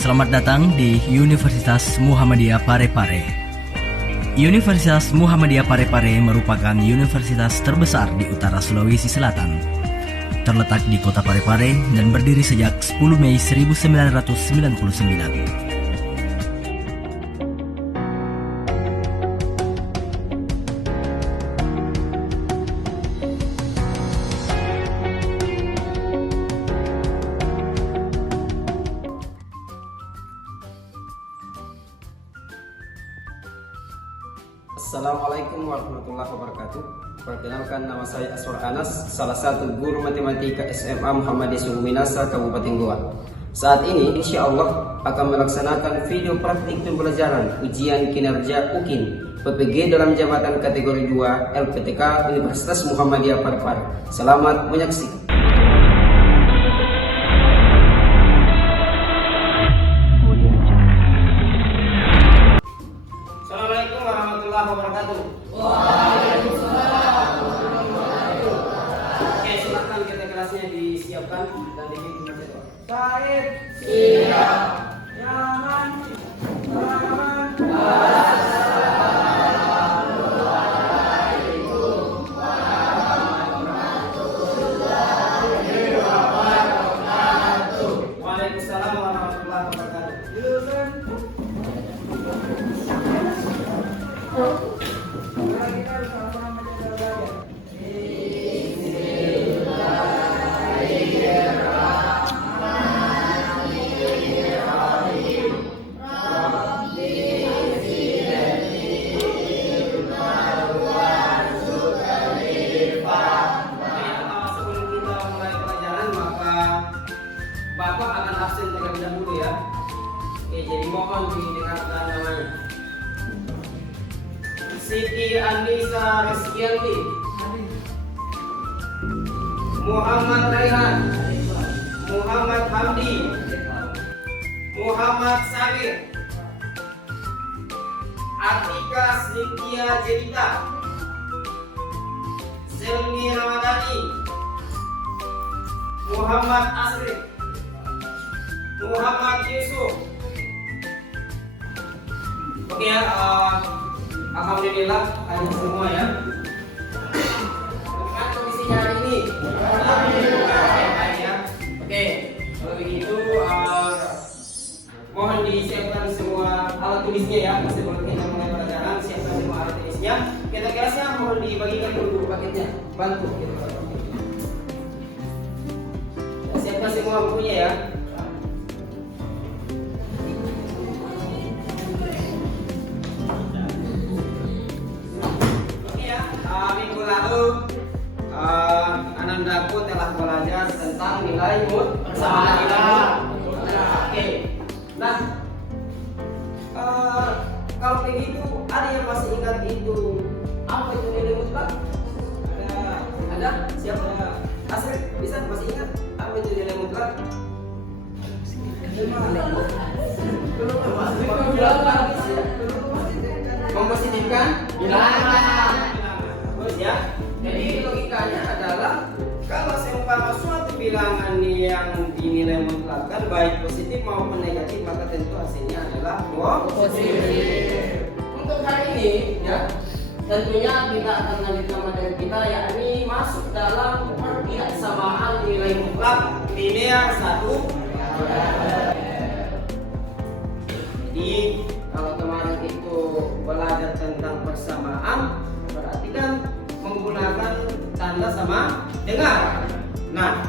Selamat datang di Universitas Muhammadiyah Parepare. Universitas Muhammadiyah Parepare merupakan universitas terbesar di utara Sulawesi Selatan. Terletak di kota Parepare dan berdiri sejak 10 Mei 1999. Assalamualaikum warahmatullahi wabarakatuh. Perkenalkan, nama saya Aswar Anas, salah satu guru matematika SMA Muhammadiyah Sungguh Minasa, Kabupaten Goa. Saat ini insya Allah akan melaksanakan video praktik pembelajaran ujian kinerja UKIN PPG dalam jabatan kategori 2 LPTK Universitas Muhammadiyah Parepare. Selamat menyaksikan. Assalamualaikum warahmatullahi wabarakatuh. Oke, silakan kita kelasnya disiapkan dan dibikin baca doa. Said siap. Nyaman. Waalaikumsalam warahmatullahi wabarakatuh. Bapak akan absen terlebih dahulu ya. Oke, jadi mohon didengarkan namanya. Siti Anissa Reskianti, Muhammad Raihan, Muhammad Hamdi, Muhammad Sabir, Atika Cynthia Jelita, Zelmi Ramadhani, Muhammad Asri, Muhammad Yusuf. Oke ya, alhamdulillah kalian semua ya. Bagaimana kondisinya hari ini? Alhamdulillah ya. Oke, kalau begitu mohon disiapkan semua alat tulisnya ya. Sebelum kita mulai pelajaran, siapkan semua alat tulisnya. Kita kelasnya mohon dibagikan dulu paketnya. Bantu gitu. Siapkan semua bukunya ya. Anandaku telah belajar tentang nilai persamaan nilai. Oke. Nah, kalau begitu ada yang masih ingat itu apa itu nilai mutlak? Ada? Siapa? Asri, bisa masih ingat apa itu nilai mutlak? Mempositifkan bilangan. Terus ya. Jadi logikanya adalah kalau seumpama suatu bilangan yang dinilai mutlakkan baik positif maupun negatif, maka tentu hasilnya adalah positif. Untuk hari ini ya, tentunya kita akan lanjutkan materi kita yakni masuk dalam persamaan nilai mutlak linear 1. Jadi kalau kemarin itu belajar tentang persamaan, berarti kan menggunakan tanda sama dengan. Nah,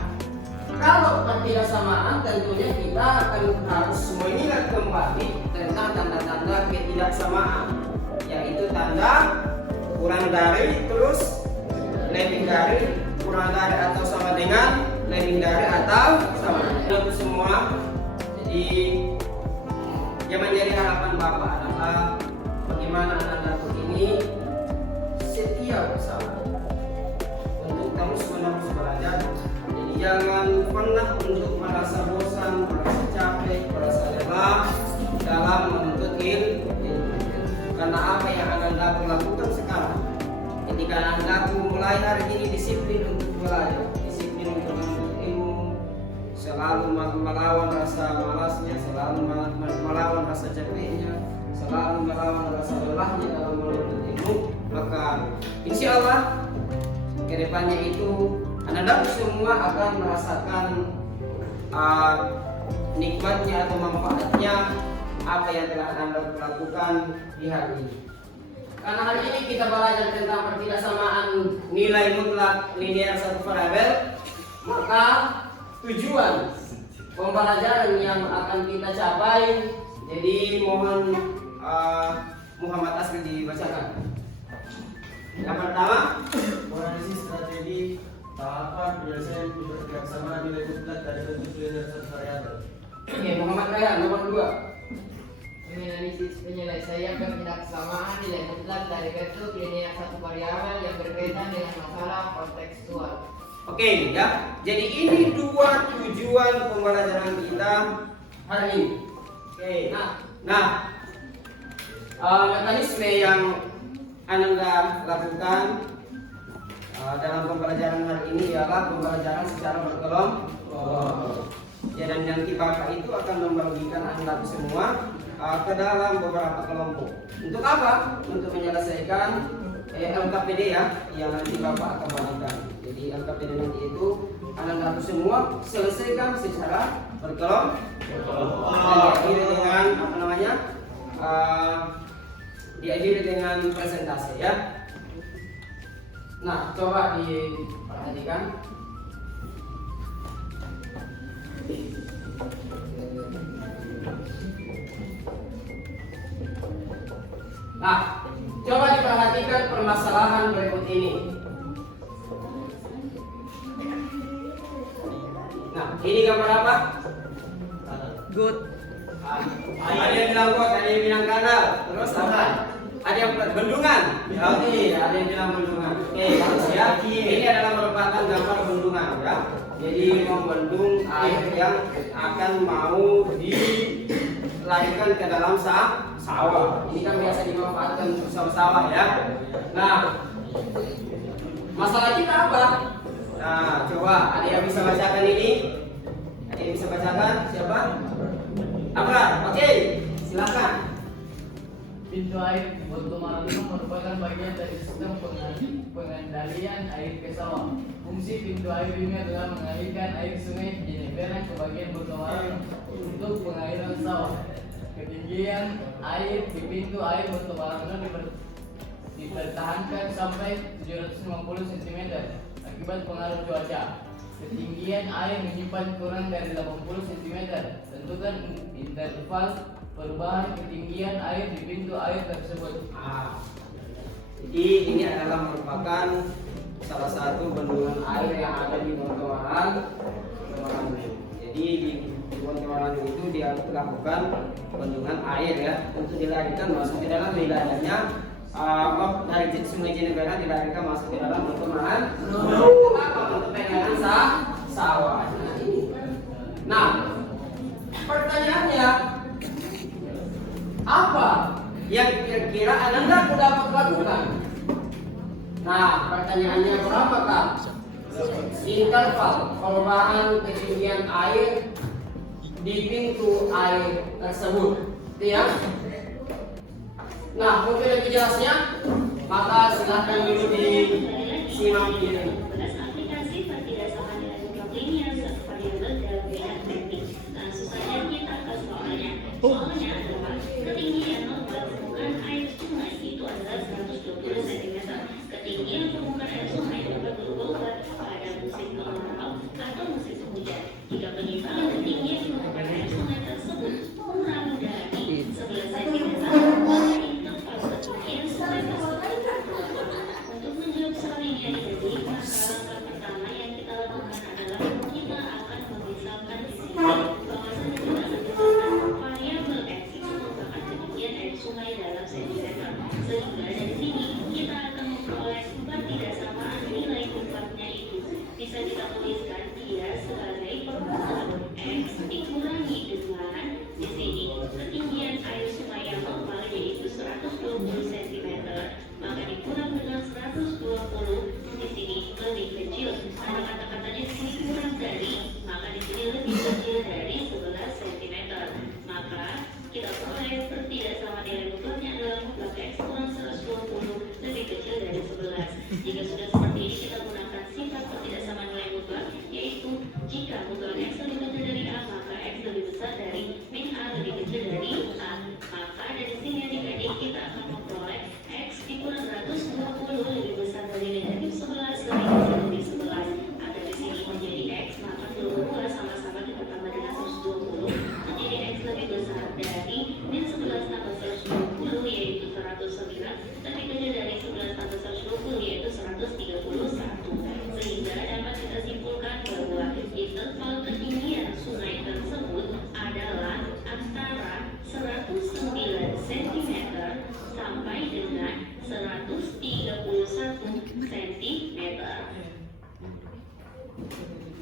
kalau ketidaksamaan tentunya kita akan harus mengingat kembali tentang tanda-tanda ketidaksamaan, yaitu tanda kurang dari, terus lebih dari, kurang dari atau sama dengan, lebih dari atau sama. Itu semua. Jadi yang menjadi harapan Bapak adalah bagaimana anak-anak ini setia bersama untuk terus-menerus belajar. Jadi jangan pernah untuk merasa bosan, merasa capek, merasa lelah dalam menuntut ilmu. Karena apa yang akan lakukan sekarang, ketika Anda mulai hari ini disiplin untuk belajar, disiplin untuk menuntut ilmu, selalu melawan rasa malasnya, selalu melawan rasa capeknya, selalu melawan rasa lelahnya dalam menuntut ilmu, maka insya Allah kedepannya itu Anda semua akan merasakan nikmatnya atau manfaatnya apa yang telah Anda lakukan di hari ini. Karena hari ini kita belajar tentang pertidaksamaan nilai mutlak linear satu variabel, maka tujuan pembelajaran yang akan kita capai, jadi mohon Muhammad Asri dibacakan. Yang pertama, analisis strategi tahapan penyelesaian pertidaksamaan nilai mutlak dari bentuk linear satu variabel. Oke, Muhammad Raya nomor 2. Menganalisis penyelesaian pertidaksamaan nilai mutlak dari bentuk linear satu variabel yang berkaitan dengan masalah kontekstual. Oke, ya. Jadi ini dua tujuan pembelajaran kita hari ini. Oke, nah, mekanisme yang Anda lakukan dalam pembelajaran hari ini ialah pembelajaran secara berkelompok. Ya, dan nanti Bapak itu akan membagikan Anda semua ke dalam beberapa kelompok. Untuk apa? Untuk menyelesaikan LKPD ya, yang nanti Bapak akan bagikan. Jadi LKPD nanti itu Anda semua selesaikan secara berkelompok. Diakhiri dengan apa namanya? Diakhiri dengan presentasi ya. Nah, coba diperhatikan. Nah, coba diperhatikan permasalahan berikut ini. Nah, ini gambar apa? Good. Ada yang bilang got, ada yang bilang kanal. Terus apa? Ada yang bendungan. Oke, ada yang bilang bendungan. Oke, bagus ya. Ini adalah merupakan gambar bendungan ya. Jadi membendung air yang akan mau dilarikan ke dalam sawah. Ini kan biasa dimanfaatkan untuk sawah ya. Nah, masalah kita apa? Nah, coba ada yang bisa bacakan ini? Ada yang bisa bacakan? Siapa? Abrar, oke, silakan. Pintu air Boto Maranum merupakan bagian dari sistem pengendalian air ke sawah. Fungsi pintu air ini adalah mengalirkan air sungai Jeneponto ke bagian Boto Maranum untuk pengairan sawah. Ketinggian air di pintu air Boto Maranum dipertahankan sampai 750 cm akibat pengaruh cuaca. Ketinggian air menyimpan kurang dari 80 cm. Tentukan interval perubahan ketinggian air di pintu air tersebut. Jadi ini adalah merupakan salah satu bendungan air yang ada di Bontowaran. Jadi di Bontowaran itu dia lakukan bendungan air ya untuk dilarikan masuk ke dalam wilayahnya. Dari Sungai Jeneponto dilarikan masuk ke dalam Bontowaran. Untuk pengairan sawah. Nah, pertanyaannya, apa yang kira-kira Anda dapat lakukan? Nah, pertanyaannya berapakah interval perubahan ketinggian air di pintu air tersebut? Itu ya. Nah, untuk lebih jelasnya, maka silahkan dulu disimak ini. Aplikasi pertidaksamaan nilai mutlak linear satu variabel dalam bidang teknik. Langsung saja kita ke soalnya. Soalnya adalah ketinggian permukaan air sungai itu adalah 120 cm. Ketinggian permukaan air sungai dapat berubah pada musim kemarau atau musim hujan. Jika penyimpangan ketinggian permukaan air sungai tersebut kurang dari 11 cm pada interval ketinggian sungai tersebut. Untuk menjawab soal ini adik-adik, maka langkah pertama yang kita lakukan adalah kita akan memisahkan di sini bahwasanya kita akan memisahkan variabel x itu merupakan ketinggian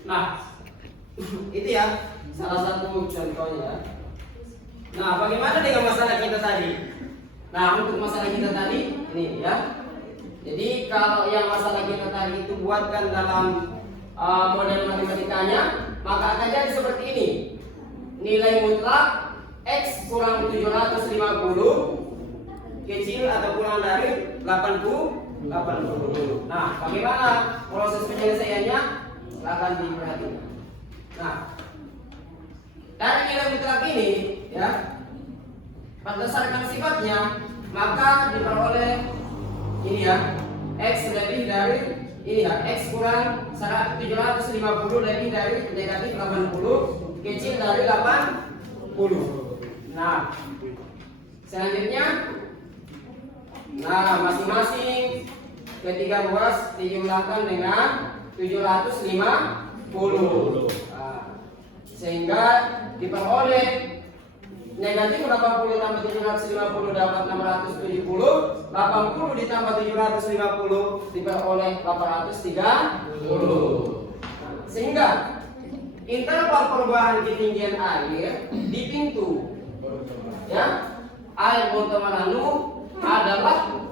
Nah, itu ya salah satu contohnya. Nah, bagaimana dengan masalah kita tadi? Nah, untuk masalah kita tadi ini ya. Jadi kalau yang masalah kita tadi itu buatkan dalam model matematikanya, maka akan jadi seperti ini. Nilai mutlak X kurang 750 kecil atau kurang dari 80. Nah, bagaimana proses penyelesaiannya? Akan diperhatikan. Nah, dari nilai mutlak ini ya, berdasarkan sifatnya, maka diperoleh ini ya, X lebih dari ini ya, X kurang 750 lebih dari negatif 80 kecil dari 80. Nah, selanjutnya, nah masing-masing ketiga ruas dijumlahkan dengan 750. Nah, sehingga diperoleh negatif 80 tambah 750 dapat 670, 80 ditambah 750 diperoleh 830. Sehingga interval perubahan ketinggian air di pintu ya air Montemarano adalah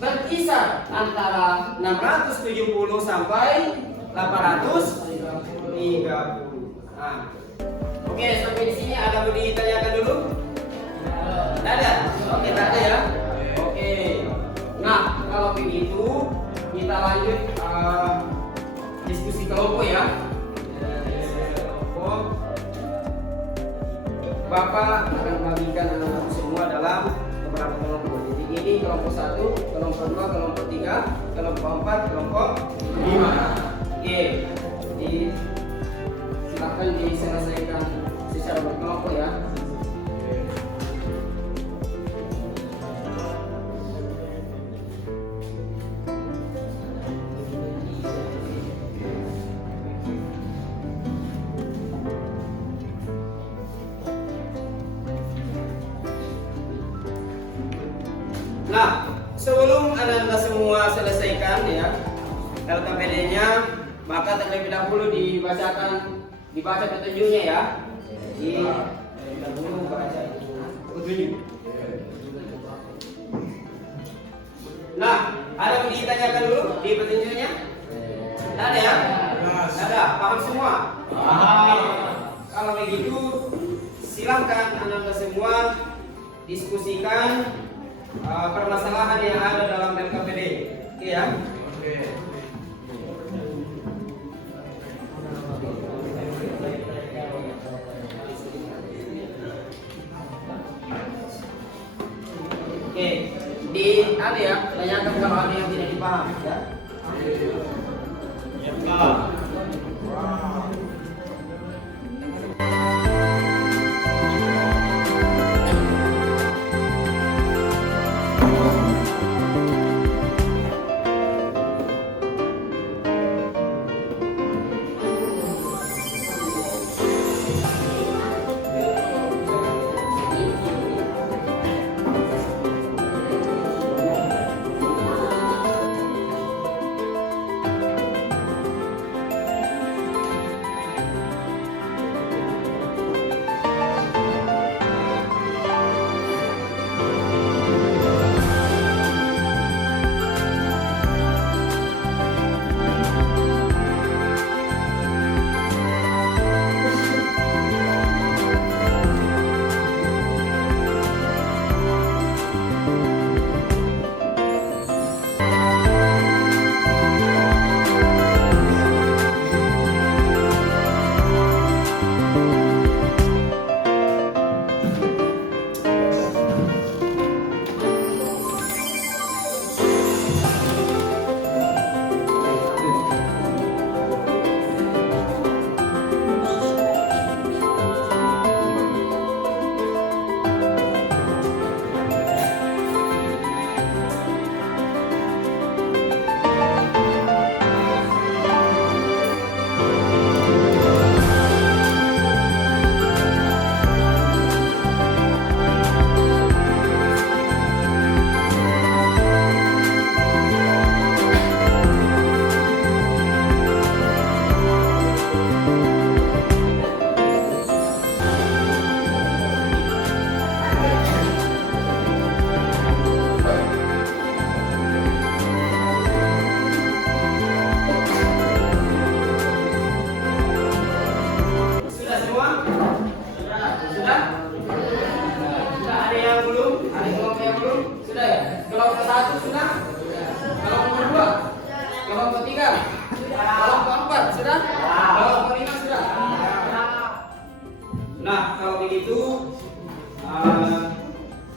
berkisar antara 670 sampai 830. Nah, oke, sampai di sini ada mau ditanyakan dulu? Tidak ada? Oke, tidak ada ya? Oke. Nah, kalau begitu kita lanjut diskusi kelompok ya. Kelompok. Bapak akan membagikan anak-anak semua dalam beberapa kelompok. Jadi ini kelompok 1, kelompok 2, kelompok 3, kelompok 4, kelompok 5. Oke. Jadi silakan diselesaikan secara berkelompok ya. Nah, sebelum Anda semua selesaikan ya LKPD-nya, maka terlebih dahulu dibaca petunjuknya ya. Jadi dahulu baca petunjuk. Nah, ada yang ditanyakan dulu di petunjuknya? Ada ya? Ada, paham semua? Kalau begitu, silahkan Anda semua diskusikan permasalahan yang ada dalam LKPD. Oke ya? Oke, di ada ya, tanyakan kalau ada yang tidak dipahami ya.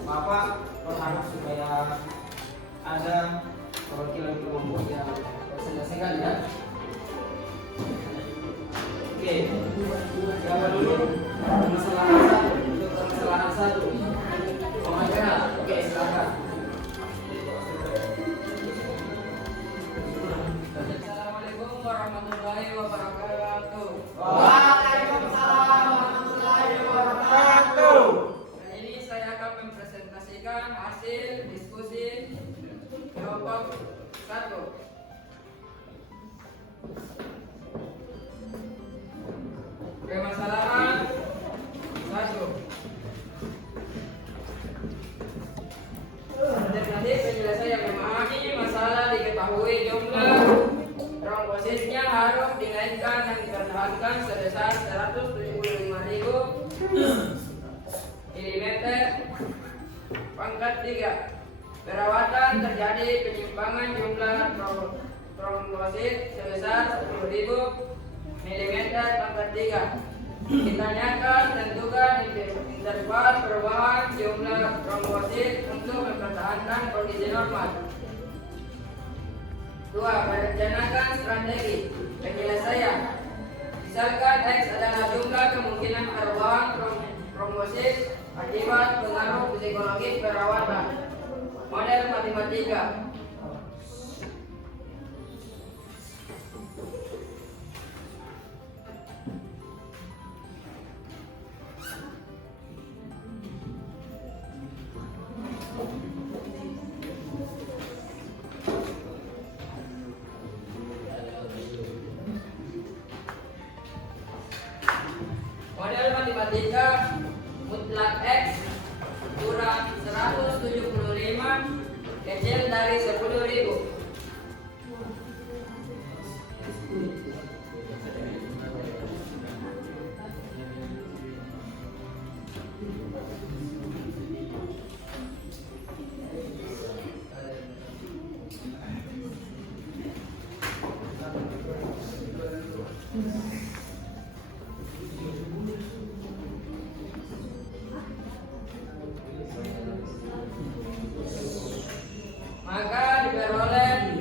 Bapak berharap supaya ada perwakilan kelompok yang presentasikan ya. Oke, siapa dulu? Permasalahan satu. Untuk permasalahan satu. Pengacara. Oke, silakan. Assalamualaikum warahmatullahi wabarakatuh. Waalaikumsalam warahmatullahi wabarakatuh. Kali ini saya akan mempresentasikan hasil diskusi kelompok 1. Permasalahan 1. Alternatif penyelesaian yang memahami masalah diketahui jumlah trombositnya harus dinaikkan dan dipertahankan sebesar 175.000 mm pangkat 3. Perawatan terjadi penyimpangan jumlah trombosit sebesar 10.000 mm pangkat 3. Ditanyakan tentukan interval perubahan jumlah trombosit untuk mempertahankan kondisi normal. 2. Merencanakan strategi penyelesaian. Misalkan X adalah jumlah kemungkinan perubahan trombosit akibat pengaruh psikologis perawatan. Model matematika. Model matematika mutlak X kurang 175 kecil dari 10.000. Maka diperoleh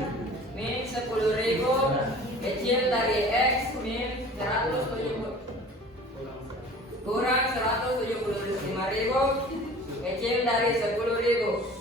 min 10.000 kecil dari X min 170 kurang 175.000 kecil dari 10.000.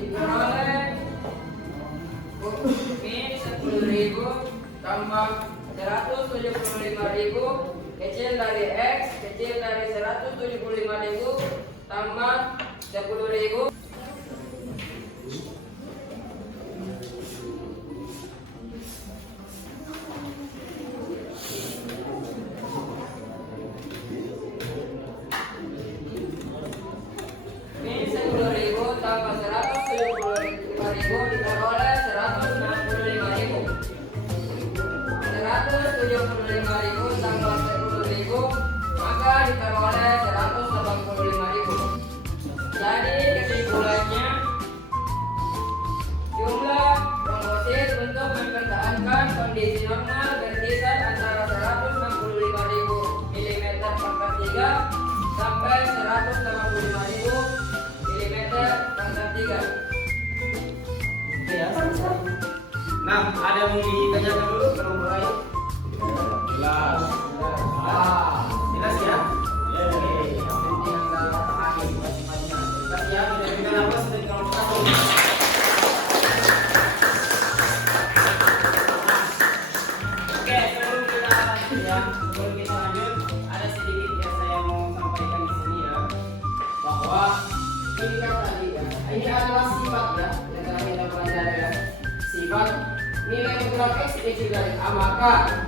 Diperoleh min 10.000 tambah 175.000 kecil dari X kecil dari 175.000 tambah 10.000. Min 10.000 tambah 175.000 diperoleh 165.000. 175.000 tambah 10.000 maka diperoleh 185.000. Jadi kesimpulannya jumlah trombosit untuk mempertahankan kondisi normal berkisar antara 165.000 mm pangkat 3 sampai 185.000 mm pangkat 3. Oke ya. Nah, ada yang mau ditanyakan dulu kelompok lain? Jelas. Jelas ya? Oke, yang penting anda pahami wajib-wajibnya. Tapi ya, tidak dengan apa sudah kelompok satu. Oke, sebelum kita lanjut, ada sedikit yang saya mau sampaikan di sini ya, bahwa ini kan tadi ya, ini adalah sifat ya, yang telah kita pelajari ya, sifat nilai mutlak X kecil dari A, maka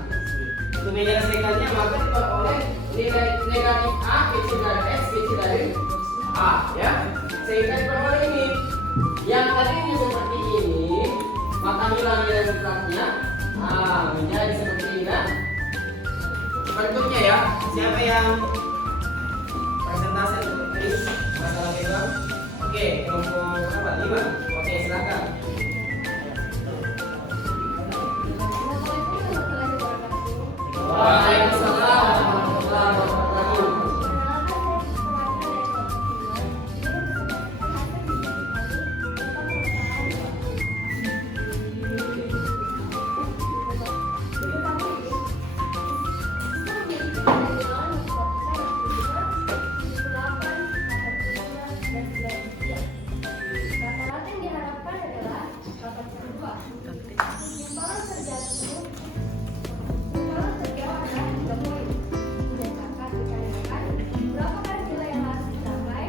untuk menyelesaikannya maka diperoleh nilai negatif A kecil dari X kecil dari A ya, sehingga diperoleh ini yang tadinya seperti ini maka nilai mutlaknya menjadi seperti ini kan. Berikutnya ya, siapa yang presentasi untuk tulis masalah bebas? Oke, kelompok berapa? 5. Oke, silakan. Waalaikumsalam warahmatullahi wabarakatuh. Rata-rata yang diharapkan adalah 82. Kesimpulan terjatuh adalah 3 poin. Berdasarkan ditanyakan berapa kali nilai yang harus dicapai.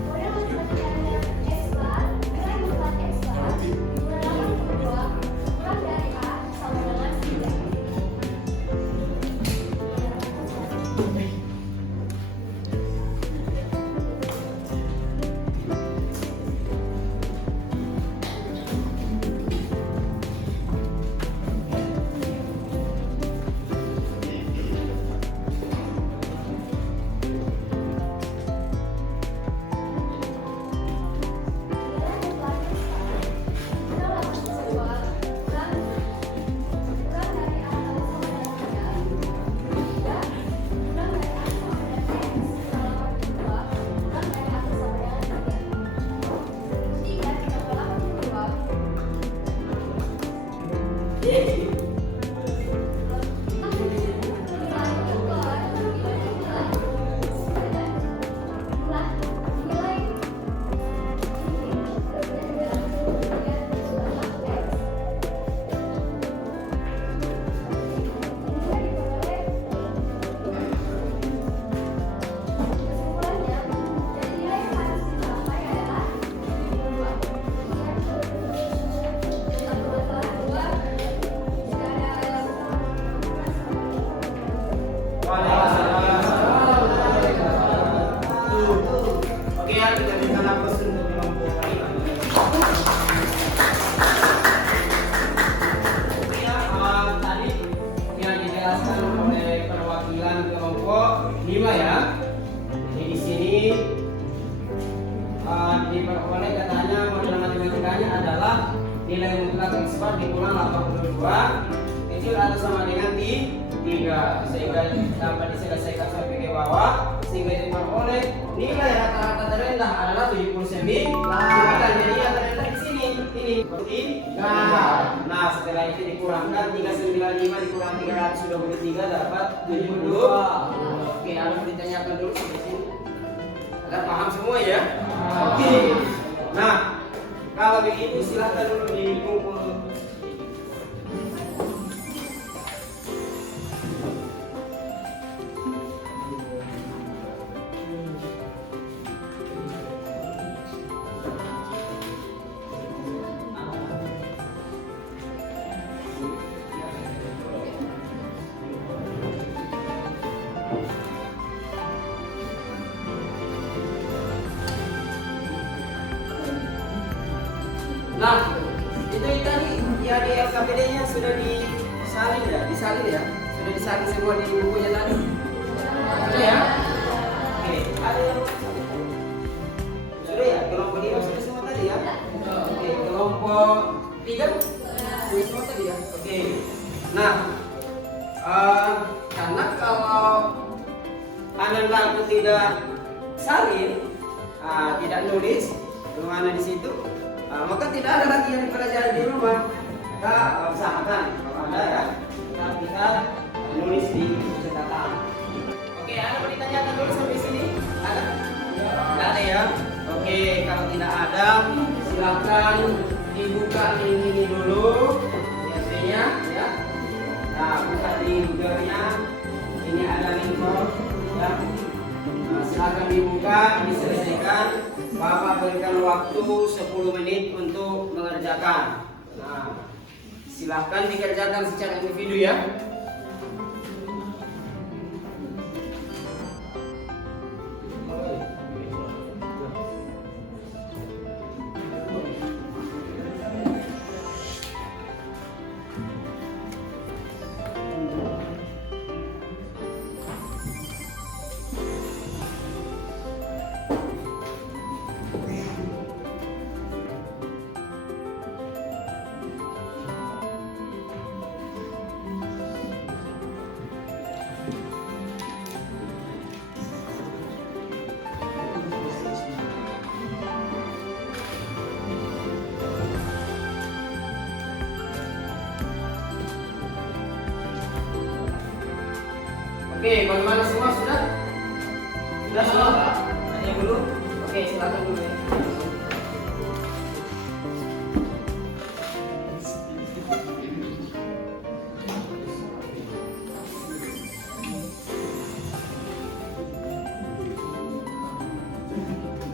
Kemudian matematika X bar kurang 4X bar kurang 82 kurang dari A sama dengan 3. Oke ya, kita minta nafas untuk kelompok kali. Oke ya, tadi yang dijelaskan oleh perwakilan kelompok 5 ya. Jadi di sini diperoleh katanya model matematikanya adalah nilai mutlak X bar dikurang 82 kecil atau sama dengan 3, sehingga dapat diselesaikan sampai ke bawah, sehingga diperoleh nilai rata-rata terendah adalah 79. Jadi yang terendah di sini ini 3. Nah, setelah itu dikurangkan 395 dikurang 323 dapat 70. Oke, harus ditanyakan dulu sampai sini. Agar paham semua ya? Oke. Nah, kalau begitu silahkan dulu dikumpul. Nah, itu tadi ya di LKPD-nya sudah disalin ya, sudah disalin semua di bukunya tadi. Sudah ya? Oke, ada yang sudah ya, kelompok 5 sudah semua tadi ya? Oke, kelompok 3 sudah semua tadi ya? Oke. Nah, karena kalau Ananda tidak salin, tidak nulis kemana di situ, maka tidak ada lagi yang dipelajari di rumah. Kita usahakan kalau ada ya, kita nulis di catatan. Oke, ada mau ditanyakan dulu sampai sini? Ada? Tidak ada ya? Oke, kalau tidak ada, silakan dibuka ini dulu, biasanya ya. Nah, buka di Google-nya. Ini ada link dibuka, diselesaikan. Bapak berikan waktu 10 menit untuk mengerjakan. Nah, silahkan dikerjakan secara individu ya. Oke, bagaimana semua sudah? Sudah semua? Ada yang belum? Oke, silakan dulu ya.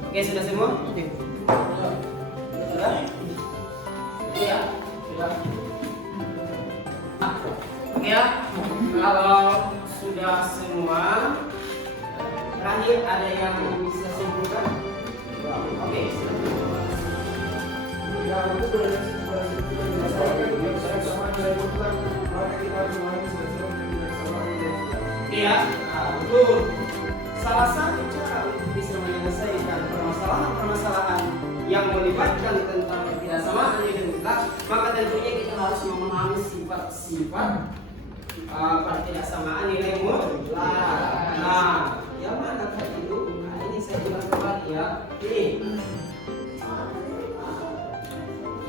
Oke, sudah semua? Sudah? Iya, sudah. Oke ya, kalau sudah semua, terakhir ada yang bisa simpulkan? Oke, iya, betul. Salah satu cara untuk bisa menyelesaikan permasalahan-permasalahan yang melibatkan tentang ketidaksamaan nilai mutlak, maka tentunya kita harus memahami sifat-sifat ketidaksamaan nilai mutlak. Nah, yang mana tadi itu? Nah, ini saya bilang kembali ya. Ini.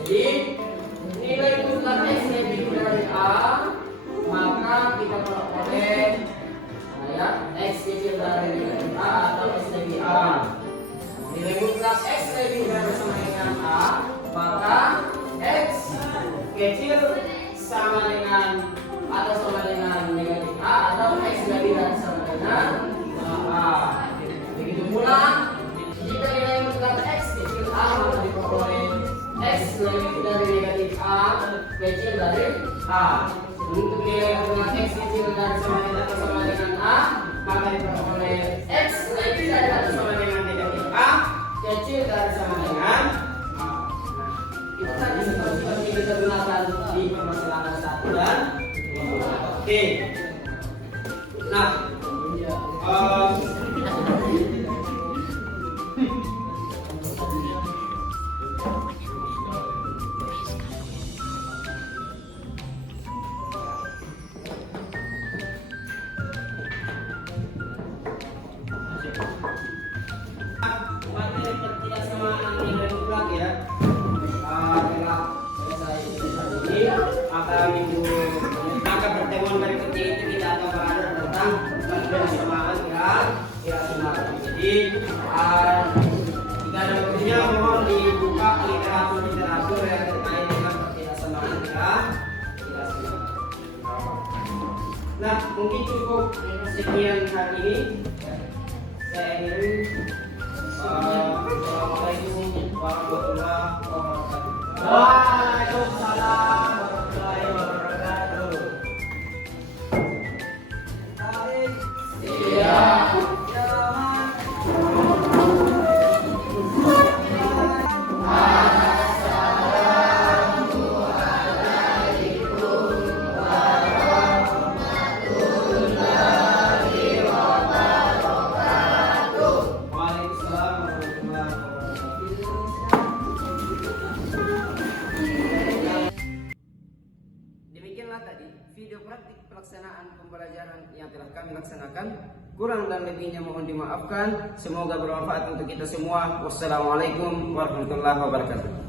Jadi nilai mutlak X lebih dari A, maka kita peroleh ya X kecil dari A atau X lebih A. Nilai mutlak X lebih dari sama dengan A, maka X kecil sama dengan atau sama dengan negatif A atau X lebih dari sama dengan A. Begitu pula jika nilai mutlak X kecil A maka diperoleh X lebih dari negatif A kecil dari A. Untuk nilai mutlak X kecil dari sama dengan A maka diperoleh X lebih dari atau sama dengan negatif A kecil dari sama dengan A. Itu tadi seperti kita gunakan di permasalahan 1 dan 2. Oke. Nah, materi ketidaksamaan nilai mutlak ya. Telah selesai ini, maka pertemuan berikutnya itu kita akan bahas tentang ketidaksamaan ketidaksamaan. Jadi jika ada berikutnya mohon dibuka literatur yang terkait dengan ketidaksamaan ketidaksamaan. Nah, mungkin cukup sekian hari ini. Saya akhiri. Assalamualaikum warahmatullahi wabarakatuh. Waalaikumsalam warahmatullahi wabarakatuh. Siap. Demikianlah tadi video praktik pelaksanaan pembelajaran yang telah kami laksanakan. Kurang dan lebihnya mohon dimaafkan. Semoga bermanfaat untuk kita semua. Wassalamualaikum warahmatullahi wabarakatuh.